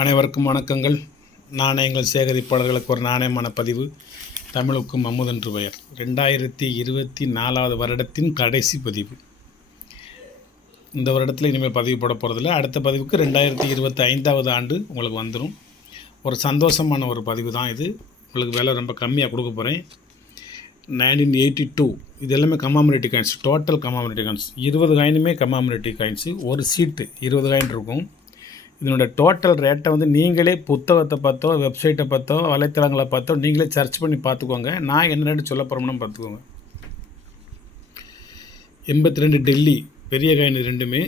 அனைவருக்கும் வணக்கங்கள். நாணயங்கள் சேகரிப்பாளர்களுக்கு ஒரு நாணயமான பதிவு. தமிழுக்கும் அமுதென்று பெயர். 2024 வருடத்தின் கடைசி பதிவு. இந்த வருடத்தில் இனிமேல் பதிவு போட போகிறதில்ல. அடுத்த பதிவுக்கு 2025 ஆண்டு உங்களுக்கு வந்துடும். ஒரு சந்தோஷமான ஒரு பதிவு தான் இது. உங்களுக்கு விலை ரொம்ப கம்மியாக கொடுக்க போகிறேன். 1982 இது எல்லாமே commemorative coins. Total commemorative coins 20 காயினுமே கமாமரேட்டிவ் காயின்ஸு. ஒரு சீட்டு 20 காயின் இருக்கும். இதனோட டோட்டல் ரேட்டை நீங்களே புத்தகத்தை பார்த்தோ, வெப்சைட்டை பார்த்தோ, வலைத்தளங்களை பார்த்தோ நீங்களே சர்ச் பண்ணி பார்த்துக்கோங்க. நான் என்ன ரேட்டு சொல்ல போகிறோம்னு பார்த்துக்கோங்க. 82 டெல்லி பெரிய காயின் ரெண்டுமே.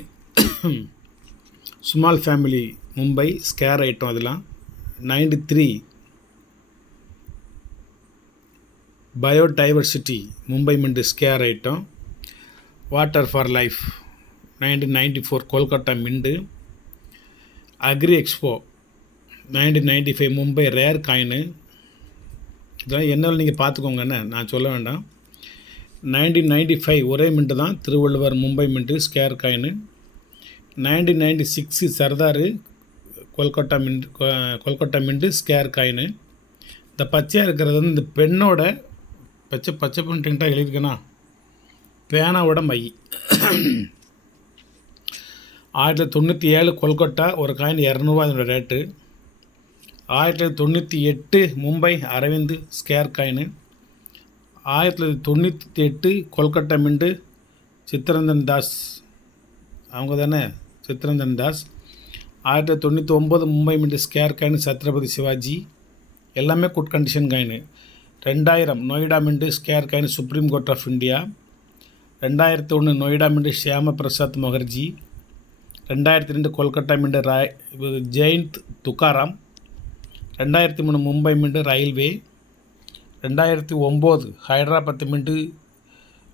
Small family Mumbai square item. அதெல்லாம் 93 biodiversity Mumbai mint square item. Water for life 1994 Kolkata mint. Agri expo 1995 Mumbai rare coin. இதெல்லாம் என்னன்னு நீங்கள் பார்த்துக்கோங்கன்னு நான் சொல்ல வேண்டாம். 1995 ஒரே மின்ட்டு தான், Thiruvalluvar Mumbai mint square coin. 1996 Sardar Kolkata mint square coin. இந்த பச்சையாக இருக்கிறது இந்த பெண்ணோட பச்சை பண்ணிட்டாக எழுதியிருக்கேன்னா பேனாவோட மை. 1997 கொல்கட்டா ஒரு காயின் 200 அதோட rate. 1998 Mumbai Arvind square coin. 1998 Kolkata mint Chittaranjan Das, அவங்க தானே Chittaranjan Das. 1999 Mumbai mint square coin Chhatrapati Shivaji. எல்லாமே good condition coin. 2000 Noida mint square coin supreme court of India. 2001 Noida mint Shyama Prasad Mukherjee. 2002 Kolkata mint Jayant Tukaram. 2003 Mumbai mint railway. 2009 Hyderabad mint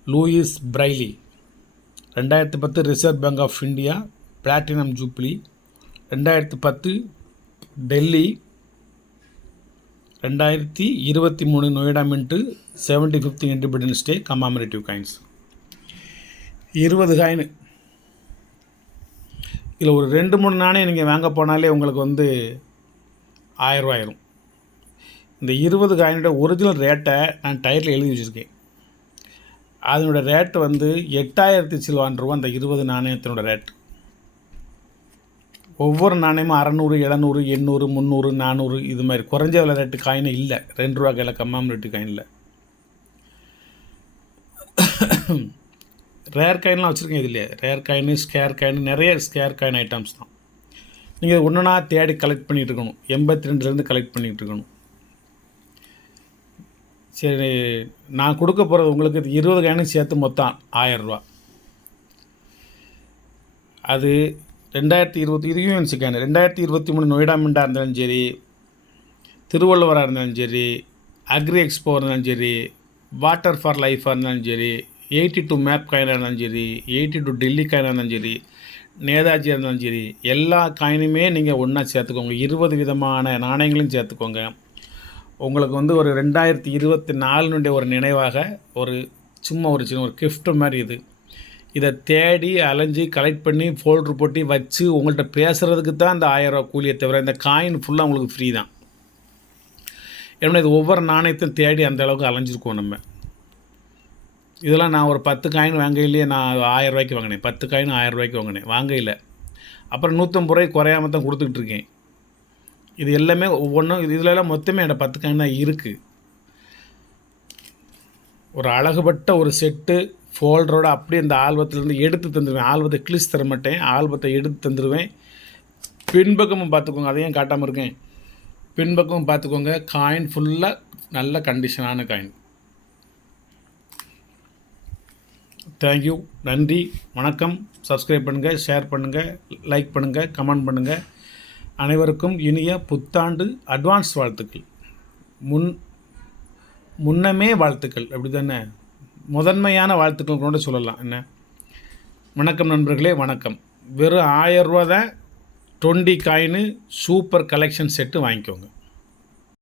Louis Braille. 2010 reserve bank of India platinum jubilee. 2010 Delhi. 2023 Noida mint 75th independence day commemorative coins. 20 coin. இதில் ஒரு 2-3 நாணயம் நீங்கள் வாங்க போனாலே உங்களுக்கு 1000 ரூபா ஆயிரும். இந்த 20 காயினோட ஒரிஜினல் ரேட்டை நான் டைட்டில் எழுதி வச்சுருக்கேன். அதனோட ரேட்டு 8000 சில்வான் ரூபா. அந்த 20 நாணயத்தினோட ரேட். ஒவ்வொரு நாணயமும் 600, 700, 800, 300, 400 இது மாதிரி குறைஞ்ச விலை ரேட்டு காயின் இல்லை. 2 ரூபா கையில் கம்மாமரேட்டிவ் காயினில். ரேர் காயின்லாம் வச்சுருக்கேன். இதில் ரேர் காயின், ஸ்கேர் காயின், நிறைய ஸ்கேர் காயின் ஐட்டம்ஸ் தான். நீங்கள் ஒன்றுனா தேடி கலெக்ட் பண்ணிகிட்டு இருக்கணும். 82லேருந்து கலெக்ட் பண்ணிகிட்டு இருக்கணும். சரி, நான் கொடுக்க போகிறது உங்களுக்கு 20 காயினும் சேர்த்து மொத்தம் 1000 ரூபா. அது 2020 இது யூஎன்சி காயின். 2023 நொய்டா மின்ட்டாக இருந்தாலும் சரி, திருவள்ளுவராக இருந்தாலும் சரி, அக்ரி எக்ஸ்போ இருந்தாலும் சரி, வாட்டர் ஃபார் லைஃபாக இருந்தாலும் சரி, 82 மேப் காயினாக இருந்தாலும் சரி, 82 டெல்லி காயினாக இருந்தாலும் சரி, நேதாஜியாக இருந்தாலும் சரி, எல்லா காயினுமே நீங்கள் ஒன்றா சேர்த்துக்கோங்க. 20 விதமான நாணயங்களையும் சேர்த்துக்கோங்க. உங்களுக்கு ஒரு 2024 ஒரு நினைவாக சும்மா ஒரு சின்ன ஒரு கிஃப்ட் மாதிரி இது. இதை தேடி அலைஞ்சி கலெக்ட் பண்ணி ஃபோல்டர் போட்டு வச்சு உங்கள்கிட்ட பேசுகிறதுக்கு தான் இந்த 1000 ரூபா கூலியை தவிர இந்த காயின் ஃபுல்லாக உங்களுக்கு ஃப்ரீ தான். ஏன்னா இது ஒவ்வொரு நாணயத்தையும் தேடி அந்த அளவுக்கு அலைஞ்சிருக்கோம் நம்ம. இதெல்லாம் நான் ஒரு 10 காயின் வாங்கையிலேயே நான் 1000 ரூபாய்க்கு வாங்கினேன். 10 காயின் 1000 ரூபாய்க்கு வாங்கினேன் வாங்கையில். அப்புறம் 150 ரூபாய்க்கு குறையாமல் தான் கொடுத்துக்கிட்டு இருக்கேன். இது எல்லாமே ஒவ்வொன்றும் இதிலெல்லாம் மொத்தமே என்னோட 10 காயின் தான் இருக்குது. ஒரு அழகுபட்ட ஒரு செட்டு ஃபோல்டரோடு அப்படியே இந்த ஆல்பத்திலேருந்து எடுத்து தந்துடுவேன். ஆல்பத்தை கிழிச்சு தர மாட்டேன், ஆல்பத்தை எடுத்து தந்துடுவேன். பின்பக்கமும் பார்த்துக்கோங்க, அதையும் காட்டாமல் இருக்கேன். பின்பக்கமும் பார்த்துக்கோங்க. காயின் ஃபுல்லாக நல்ல கண்டிஷனான காயின். தேங்க்யூ, நன்றி, வணக்கம். சப்ஸ்கிரைப் பண்ணுங்கள், ஷேர் பண்ணுங்கள், லைக் பண்ணுங்கள், கமெண்ட் பண்ணுங்கள். அனைவருக்கும் இனிய புத்தாண்டு அட்வான்ஸ் வாழ்த்துக்கள். முன்னமே வாழ்த்துக்கள், அப்படி தானே, முதன்மையான வாழ்த்துக்கள் கூட சொல்லலாம். என்ன வணக்கம் நண்பர்களே, வணக்கம். வெறும் 1000 ரூபா தான் 20 காயின் சூப்பர் கலெக்ஷன் செட்டு வாங்கிக்கோங்க.